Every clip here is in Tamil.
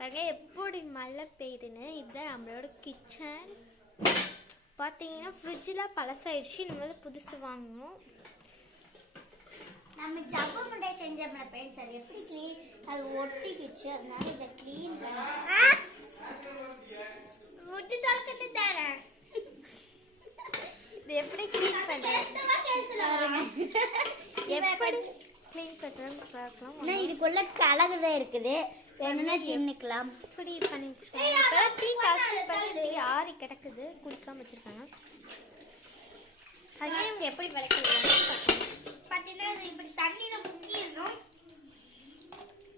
பாருங்க எப்படி மழை பெய்யுதுன்னு. இதுதான் நம்மளோட கிச்சன். பார்த்தீங்கன்னா ஃப்ரிட்ஜெலாம் பழசாயிடுச்சு, நம்ம புதுசு வாங்கணும். நம்ம ஜவ்வு முட்டை செஞ்சோம்னா ஃப்ரெண்ட்ஸ், அது எப்படி க்ளீன், அது ஒட்டிக்கிச்சு, அதனால இதை க்ளீன் முட்டி தொலைக்கட்டு தரேன். இது எப்படி க்ளீன் பண்ணுறது, எப்படி க்ளீன் பண்ணுறதுன்னு பார்க்கலாம். ஆனால் இதுக்குள்ள கலகு தான் இருக்குது, வேணும்னா தின்னுக்கலாம். இப்படி பண்ணி வச்சுருக்காங்க. டீ காசு பண்ணி டீ ஆறி கிடக்குது, குடிக்காமல் வச்சுருக்காங்க. அதே இவங்க எப்படி விளக்கிடுவாங்க பார்த்தீங்கன்னா, இப்படி தண்ணியில் முக்கிடணும்.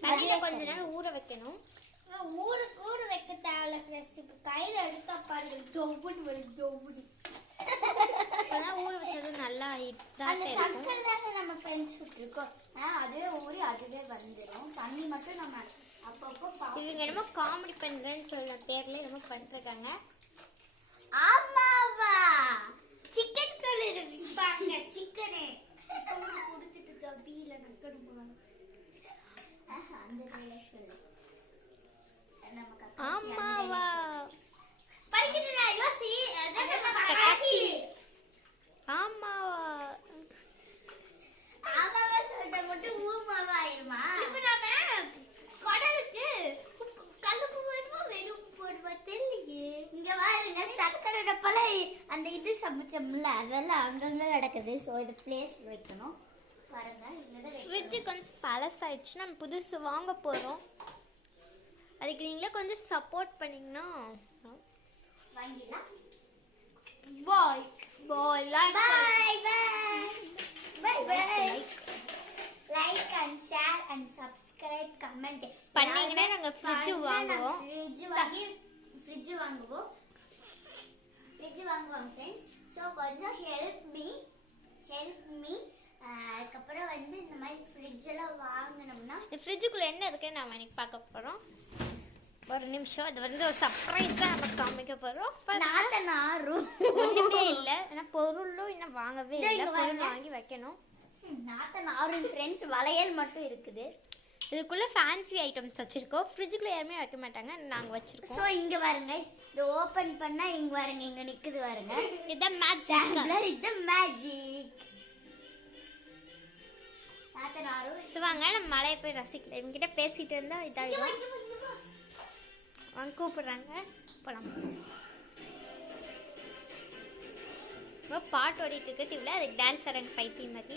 தண்ணியில் கொஞ்ச நேரம் ஊற வைக்கணும். ஊற வைக்க தேவையில்ல ஃப்ரெண்ட்ஸ். இப்போ கையில் எடுத்தா பாருங்க, ஜோபுன்னு வரும், ஜோபுன்னு. அப்போதான் ஊற வச்சது நல்லா இதாக அந்த சக்கரை தானே நம்ம ஃப்ரெண்ட்ஸ் விட்டுருக்கோம், அதுவே ஊறி அதுவே வந்துடும். தண்ணி மட்டும் நம்ம அப்பப்போ. இவங்க என்னமோ காமெடி பண்ணுறேன்னு சொல்ல பேர்ல என்னமோ பண்ணிருக்காங்க. ஆமாவா, சிக்கன் கலர் விற்பாங்க, சிக்கனே கொடுத்துட்டு கபியில நக்கணும் போகணும். அந்த சொல்லு ஆமாவா படிக்கிறதா யோசி. ஆமாவா ஆமாவா சொல்லிட்ட மட்டும் ஊமாவா ஆயிருமா? இப்போ நாம கடலுக்கு கல்லுப்பு போடுமா வெறும் போடுமா தெரியலையே. இங்க பாருங்க, சக்கரை டப்பால அந்த இது சமைச்சோம்ல, அதெல்லாம் அங்கங்க கிடக்குது. ஸோ இது பிளேஸ் வைக்கணும். பாருங்க, இங்கதான் ஃப்ரிட்ஜு கொஞ்சம் பழசாயிடுச்சு, நம்ம புதுசு வாங்க போகிறோம். அதுக்கு நீங்களே கொஞ்சம் சப்போர்ட் பண்ணிங்கன்னா வாங்கிடலாம். Bye bye like bye bye bye. Like and share and subscribe comment பண்ணீங்கன்னா நாங்கள் ஃப்ரிட்ஜ் வாங்குவோம். ஃப்ரிட்ஜ் வாங்குவோம் ஃப்ரெண்ட்ஸ். ஸோ கொஞ்சம் ஹெல்ப் மீ. அதுக்கப்புறம் வந்து இந்த மாதிரி ஃப்ரிட்ஜ் எல்லாம் வாங்கினோம்னா, ஃப்ரிட்ஜுக்குள்ளே என்ன இருக்குன்னு நம்ம இன்னைக்கு பார்க்க போகிறோம். ஒரு நிமிஷம், அது வந்து ஒரு சர்ப்ரைஸாக நம்ம காமிக்க போகிறோம். நாத்தனாரும் ஒன்றுமே இல்லை, ஏன்னா பொருளும் இன்னும் வாங்கவே இல்லை. பொருள் வாங்கி வைக்கணும். நாத்தனாரும் ஃப்ரெண்ட்ஸ் வளையல் மட்டும் இருக்குது. இதுக்குள்ளே ஃபேன்சி ஐட்டம்ஸ் வச்சுருக்கோம். ஃப்ரிட்ஜுக்குள்ளே யாருமே வைக்க மாட்டாங்க, நாங்கள் வச்சுருக்கோம். ஸோ இங்கே பாருங்க, இது ஓப்பன் பண்ணால் இங்கே பாருங்க, இங்கே நிற்குது பாருங்க. இதுதான் மேஜிக். இதுதான் மேஜிக். நாத்தனாரும் வாங்க நம்ம மழையை போய் ரசிக்கலாம். இவங்ககிட்ட பேசிட்டு இருந்தால் இதாகிடும். அவங்க கூப்பிடுறாங்க, போகலாம். பாட்டு ஓடிட்டு இருக்கு டிவியில், அதுக்கு டான்ஸ் ஆரண்ட் பைத்தியம் மாதிரி.